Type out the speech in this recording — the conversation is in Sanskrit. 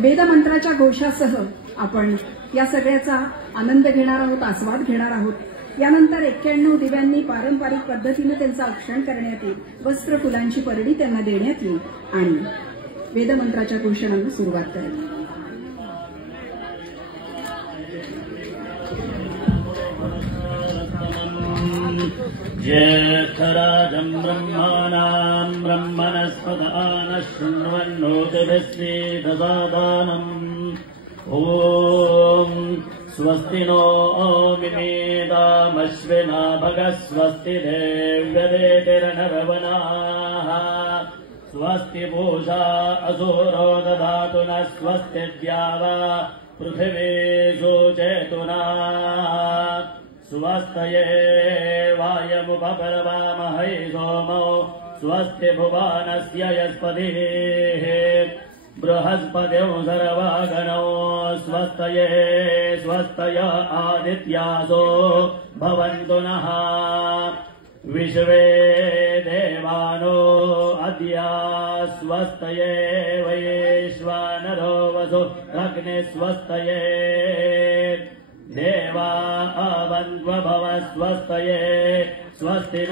वेदमंत्राच्या घोषासह आपण या सगळ्याचा आनंद घेणार आहोत, आस्वाद घेणार आहोत। यानंतर 91 दिव्यांनी पारंपरिक पद्धतीने त्यांचं औक्षण करण्यात येईल, वस्त्र फुलांची परडी त्यांना देण्यात येईल आणि वेदमंत्राच्या घोषणांना सुरुवात करेल। ज्येष्ठराजं ब्रह्माणां ब्रह्मणस्पदान शृण्वन्नोतिभिस्सीदसादानम् ॐ स्वस्ति नो मिमेदामश्विना भगः स्वस्ति देव्यदेतिर्नरवनाः स्वस्ति पूषा असुरो दधातु नः स्वस्ति द्यावा पृथिवी शुचेतुना स्वस्तये वायमुपपर्वामहै सोमो स्वस्ति भुवनस्य यस्पतिः बृहस्पतिं सर्वगणो स्वस्तये स्वस्तय आदित्यासो भवन्तु नः विश्वे देवानो अद्य स्वस्तये वैश्वानरो वसु अग्ने स्वस्तये देवा अवन्त्वभव स्वस्तये स्वस्ति।